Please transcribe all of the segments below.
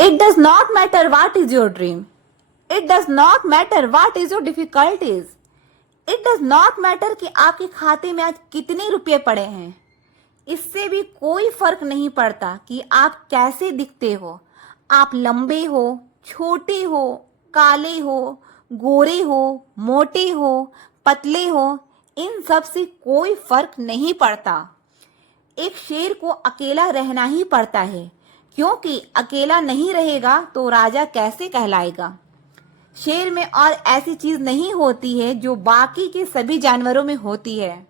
It does not matter what is your dream. It does not matter what is your difficulties. It does not matter कि आपके खाते में आज कितने रुपए पड़े हैं. इससे भी कोई फर्क नहीं पड़ता कि आप कैसे दिखते हो. आप लंबे हो, छोटे हो, काले हो, गोरे हो, मोटे हो, पतले हो, इन सब से कोई फर्क नहीं पड़ता. एक शेर को अकेला रहना ही पड़ता है, क्योंकि अकेला नहीं रहेगा तो राजा कैसे कहलाएगा. शेर में और ऐसी चीज नहीं होती है जो बाकी के सभी जानवरों में होती है.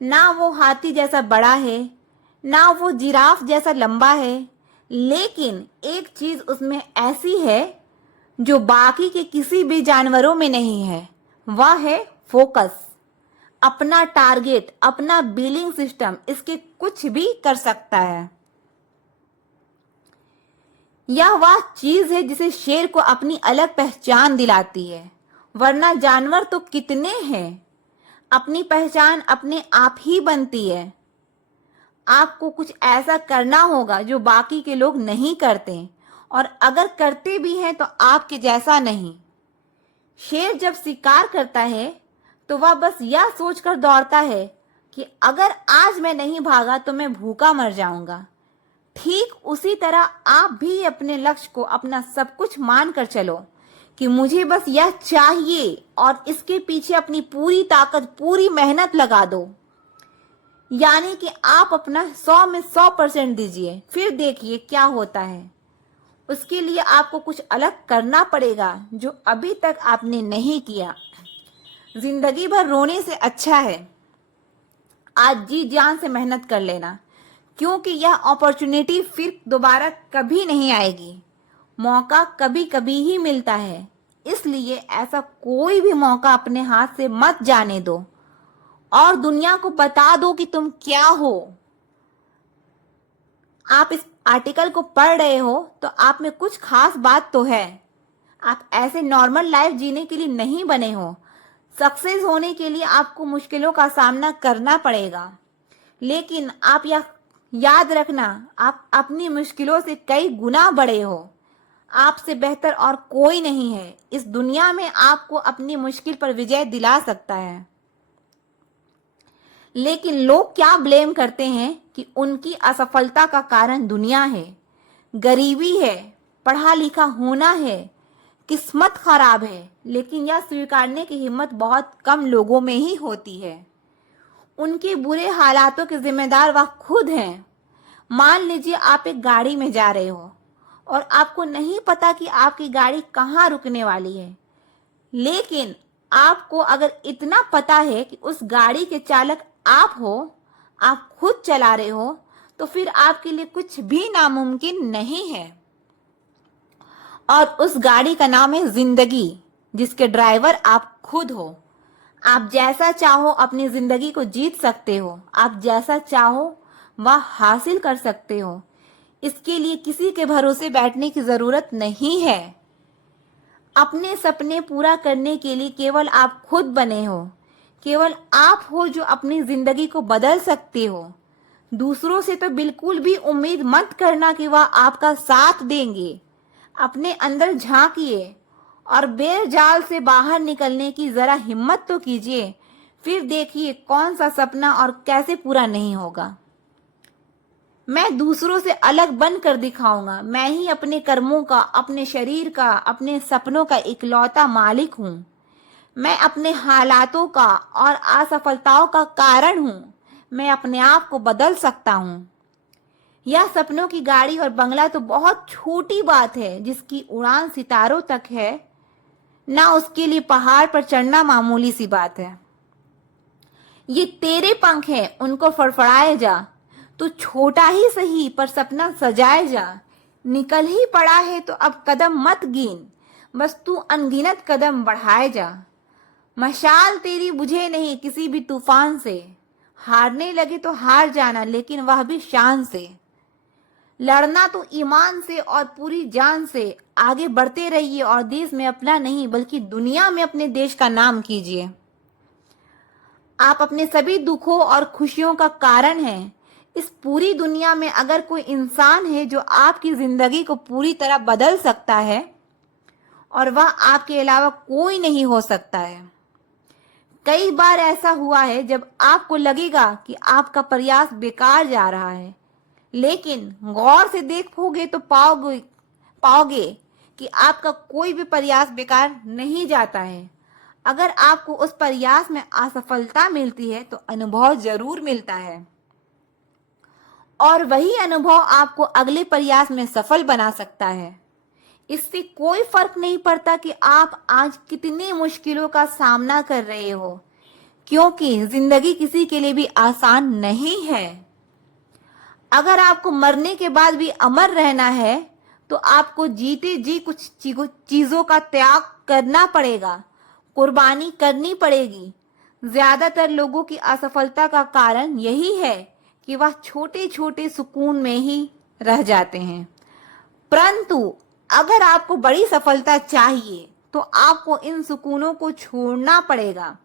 ना वो हाथी जैसा बड़ा है, ना वो जिराफ जैसा लंबा है, लेकिन एक चीज उसमें ऐसी है जो बाकी के किसी भी जानवरों में नहीं है. वह है फोकस. अपना टारगेट, अपना बिलिंग सिस्टम इसके कुछ भी कर सकता है. यह वह चीज है जिसे शेर को अपनी अलग पहचान दिलाती है. वरना जानवर तो कितने हैं. अपनी पहचान अपने आप ही बनती है. आपको कुछ ऐसा करना होगा जो बाकी के लोग नहीं करते, और अगर करते भी हैं तो आपके जैसा नहीं. शेर जब शिकार करता है तो वह बस यह सोचकर दौड़ता है कि अगर आज मैं नहीं भागा तो मैं भूखा मर जाऊंगा. ठीक उसी तरह आप भी अपने लक्ष्य को अपना सब कुछ मान कर चलो कि मुझे बस यह चाहिए, और इसके पीछे अपनी पूरी ताकत, पूरी मेहनत लगा दो. यानी कि आप अपना 100 में 100% दीजिए, फिर देखिए क्या होता है. उसके लिए आपको कुछ अलग करना पड़ेगा जो अभी तक आपने नहीं किया. जिंदगी भर रोने से अच्छा है आज जी जान से मेहनत कर लेना, क्योंकि यह अपॉर्चुनिटी फिर दोबारा कभी नहीं आएगी. मौका कभी कभी ही मिलता है, इसलिए ऐसा कोई भी मौका अपने हाथ से मत जाने दो, और दुनिया को बता दो कि तुम क्या हो. आप इस आर्टिकल को पढ़ रहे हो तो आप में कुछ खास बात तो है. आप ऐसे नॉर्मल लाइफ जीने के लिए नहीं बने हो. सक्सेस होने के लिए आपको मुश्किलों का सामना करना पड़ेगा, लेकिन आप यह याद रखना, आप अपनी मुश्किलों से कई गुना बड़े हो. आपसे बेहतर और कोई नहीं है इस दुनिया में आपको अपनी मुश्किल पर विजय दिला सकता है. लेकिन लोग क्या ब्लेम करते हैं कि उनकी असफलता का कारण दुनिया है, गरीबी है, पढ़ा लिखा होना है, किस्मत खराब है. लेकिन यह स्वीकारने की हिम्मत बहुत कम लोगों में ही होती है. उनके बुरे हालातों के जिम्मेदार वह खुद हैं. मान लीजिए आप एक गाड़ी में जा रहे हो और आपको नहीं पता कि आपकी गाड़ी कहाँ रुकने वाली है, लेकिन आपको अगर इतना पता है कि उस गाड़ी के चालक आप हो, आप खुद चला रहे हो, तो फिर आपके लिए कुछ भी नामुमकिन नहीं है. और उस गाड़ी का नाम है जिंदगी, जिसके ड्राइवर आप खुद हो. आप जैसा चाहो अपनी जिंदगी को जीत सकते हो. आप जैसा चाहो वह हासिल कर सकते हो. इसके लिए किसी के भरोसे बैठने की जरूरत नहीं है. अपने सपने पूरा करने के लिए केवल आप खुद बने हो. केवल आप हो जो अपनी जिंदगी को बदल सकते हो. दूसरों से तो बिल्कुल भी उम्मीद मत करना कि वह आपका साथ देंगे. अपने अंदर झांकिए और बेजाल से बाहर निकलने की जरा हिम्मत तो कीजिए. फिर देखिए कौन सा सपना और कैसे पूरा नहीं होगा. मैं दूसरों से अलग बन कर दिखाऊंगा. मैं ही अपने कर्मों का, अपने शरीर का, अपने सपनों का इकलौता मालिक हूँ. मैं अपने हालातों का और असफलताओं का कारण हूँ. मैं अपने आप को बदल सकता हूँ. यह सपनों की गाड़ी और बंगला तो बहुत छोटी बात है जिसकी उड़ान सितारों तक है, ना उसके लिए पहाड़ पर चढ़ना मामूली सी बात है. ये तेरे पंख हैं, उनको फड़फड़ाए जा. तू छोटा ही सही पर सपना सजाए जा. निकल ही पड़ा है तो अब कदम मत गिन, बस तू अनगिनत कदम बढ़ाए जा. मशाल तेरी बुझे नहीं किसी भी तूफान से. हारने लगे तो हार जाना, लेकिन वह भी शान से. लड़ना तो ईमान से और पूरी जान से. आगे बढ़ते रहिए और देश में अपना नहीं बल्कि दुनिया में अपने देश का नाम कीजिए. आप अपने सभी दुखों और खुशियों का कारण हैं, इस पूरी दुनिया में अगर कोई इंसान है जो आपकी जिंदगी को पूरी तरह बदल सकता है और वह आपके अलावा कोई नहीं हो सकता है। कई बार ऐसा हुआ है जब आपको लगेगा कि आपका प्रयास बेकार जा रहा है, लेकिन गौर से देखोगे तो पाओगे कि आपका कोई भी प्रयास बेकार नहीं जाता है। अगर आपको उस प्रयास में असफलता मिलती है तो अनुभव जरूर मिलता है, और वही अनुभव आपको अगले प्रयास में सफल बना सकता है। इससे कोई फर्क नहीं पड़ता कि आप आज कितनी मुश्किलों का सामना कर रहे हो, क्योंकि जिंदगी किसी के लिए भी आसान नहीं है। अगर आपको मरने के बाद भी अमर रहना है तो आपको जीते जी कुछ चीजों का त्याग करना पड़ेगा, कुर्बानी करनी पड़ेगी। ज्यादातर लोगों की असफलता का कारण यही है कि वह छोटे छोटे सुकून में ही रह जाते हैं। परंतु अगर आपको बड़ी सफलता चाहिए तो आपको इन सुकूनों को छोड़ना पड़ेगा।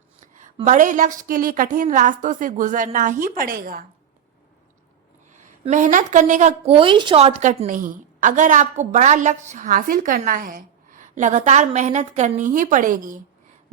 बड़े लक्ष्य के लिए कठिन रास्तों से गुजरना ही पड़ेगा। मेहनत करने का कोई शॉर्टकट नहीं। अगर आपको बड़ा लक्ष्य हासिल करना है, लगातार मेहनत करनी ही पड़ेगी।